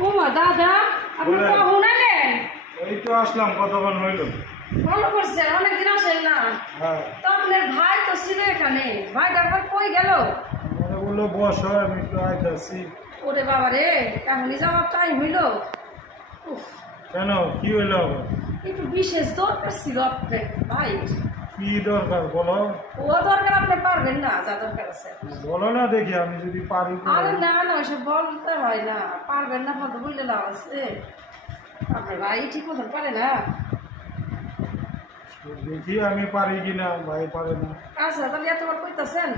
ও মা দাদা আপনি। কখন এলেন এই তো আসলাম কতক্ষণ হইল? ভালো করছেন অনেকদিন আসেন না। হ্যাঁ। তো আপনার ভাই তো ছিল এখানে। ভাই ডাক্তার কই গেল? বলল বস আমি একটু আইতাছি। ওরে বাবা রে এখনই যাওয়ার টাইম হইল। উফ, কেন? কি হইল একটু বিশেষ দরকার ছিল আপনার ভাই। কি দরকার বলো? ও দরকার আপনি পারবেন না যা দরকার আছে। বলো না দেখি আমি যদি পারি আরে না না ওইসব বলতে হয় না। পারবেন না বলতে বুঝলে লাভ আছে। আপনার ভাই ঠিক মতন পারে না? দেখি আমি পারি কিনা ভাই পারে না। আচ্ছা তাহলে এতবার কইতাছেন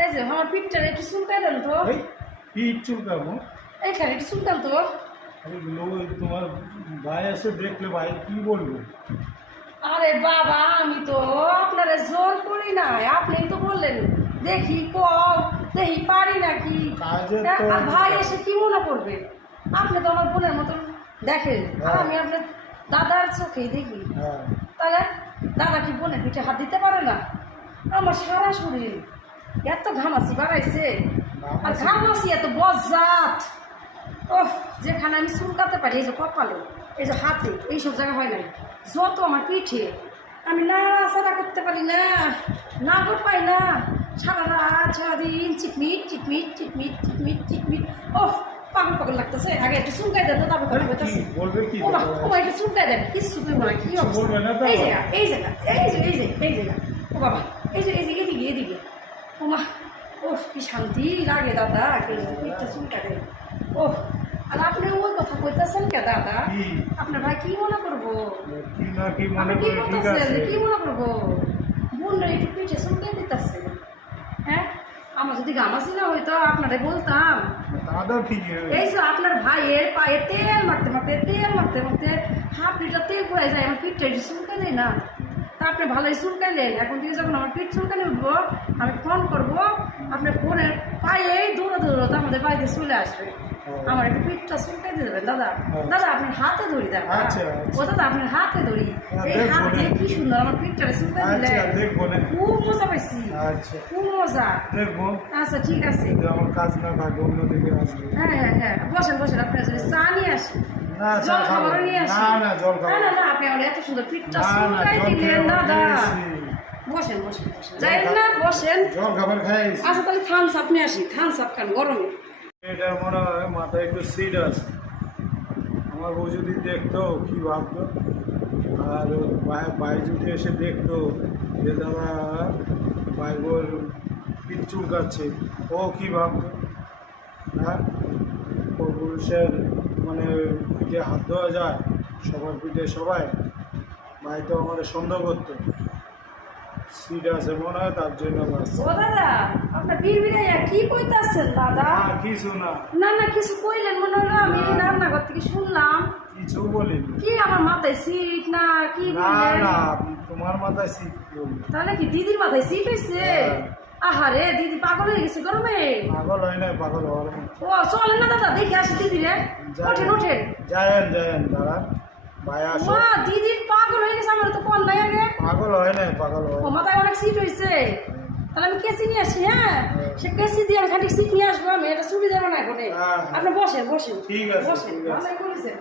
এই যে আমার পিঠটা একটু চুলকাই দেন তো। কি চুলকাবো? এইখানে একটু চুলকান তো। তোমার ভাই আছে দেখলে ভাই কি বলবে? আরে বাবা আমি তো আপনারে জোর করি না আপনি তো বললেন দেখি কম দেখি পারি নাকি? কাজে আর ভাই এসে কি মনে করবে? আপনি তো আমার বোনের মতন দেখেন আর হ্যাঁ। আমি আপনার দাদার চোখেই দেখি। হ্যাঁ। তাহলে দাদা কি বোনের পিঠে হাত দিতে পারে না? আমার সারা শরীর এত ঘামাসি বাড়াইছে। আর ঘামাচি? ঘামাসি এত বজাত ওহ যেখানে আমি চুলকাতে পারি এই যে কপালে এই যে হাতে এইসব জায়গা হয় নাই। যত আমার পিঠে আমি নাড়াচাড়া করতে পারি না। না গো পাই না সারা রাত সারাদিন চিটমিট চিটমিট চিটমিট চিটমিট চিটমিট। ওহ পাগল পাগল লাগতেছে। আগে একটু চুলকাই দেন তো তারপর কি বলবে কি ও ও মা, একটু চুলকাই দেন। কিছু মনে কি? বলবে না তো? এই জায়গা এই জায়গা এই যে এই যে এই জায়গা। ও বাবা এই যে এই যে এদিকে এদিকে। ও মা ও কি শান্তি। লাগে দাদা পিঠটা চুলকা দেয় ও আর আপনি ওই কথা কইতেছেন কে দাদা? আপনার ভাই কি মনে করব? কি কি কি কি মনে করব? বোন একটু পিঠে চুলকে দিতেছে। হ্যাঁ? আমার যদি গামাসি না হইতো আপনারে বলতাম। এই যে আপনার ভাইয়ের পায়ে তেল মারতে মারতে তেল মারতে মারতে হাফ লিটার তেল পড়ে যায় আমার পিঠটা একটু চুলকালে না। তা আপনি ভালোই চুলকাইলেন এখন থেকে যখন আমার পিঠ চুলকালে উঠবো আমি ফোন করব আপনার ফোনের পায়ে দৌড়া দৌড়াতে আমাদের বাড়িতে চলে আসবে। আমার একটু পিঠটা চুলকাই দিয়ে দেবেন দাদা। দাদা আপনার হাতে ধরি দাদা আচ্ছা, আচ্ছা। ও দাদা আপনার হাতে ধরি হ্যাঁ, এই হাত দিয়ে কি সুন্দর আমার পিঠটা চুলকাই দিলে। আচ্ছা খুব মজা পাইছি। আচ্ছা। খুব মজা। আচ্ছা ঠিক আছে। আমার কাজ না থাকে অন্যদিকে হ্যাঁ হ্যাঁ হ্যাঁ। বসেন বসেন আপনার জন্য চা নিয়ে আসি না চা জল খাব খাবারও নিয়ে আসি না না না না না। আপনি আমার এত সুন্দর পিঠটা না না চুলকাই দিলেন দাদা। বসেন বসেন যাইন না বসেন। জল খাবার খাইছি। আচ্ছা তাহলে থামস আপনি আসি। থামস আপ খান গরমে। এটার মনে হয় মাথায় একটু সিট আছে। আমার বউ যদি দেখতো, কি ভাবতো? আর ভাই যদি এসে দেখতো যে দাদা, ভাই বোর পিঠ চুলকাচ্ছে, ও কি ভাবতো? হ্যাঁ? ও পুরুষের মানে পিঠে হাত ধোয়া যায়, সবার পিঠে সবাই। ভাই তো আমাদের সন্দেহ করতো। সিট আছে মনে হয় তার জন্য ও দাদা আপনার বীর কি কইতাছেন দাদা? কিছু না। না না কিছু কইলেন মনে হলো আমি রান্নাঘর থেকে শুনলাম। কিছু বলিনি। কি আমার মাথায় সিট না কি না না তোমার মাথায় সিট তাহলে কি দিদির মাথায় সিট হয়েছে হ্যাঁ। আহারে দিদি পাগল হয়ে গেছে গরমে। পাগল হয় না পাগল হওয়ার। ও চলেন না দাদা দেখে আসি দিদি রে ওঠেন ওঠেন। যায়েন যায়েন দাঁড়ান। ভাই আসো। মা দিদির পাগল হয়ে গেছে আমার তো কল নাই আগে পাগল হয় না পাগল ও মাথায় অনেক সিট হয়েছে তাহলে আমি কেসি নিয়ে আসি হ্যাঁ? হ্যাঁ। সে কেসি দিয়ে আমি খালি সিট নিয়ে আসব আমি এটা সুবিধা না এখন হ্যাঁ। আপনি বসেন বসে ঠিক আছে, বসেন।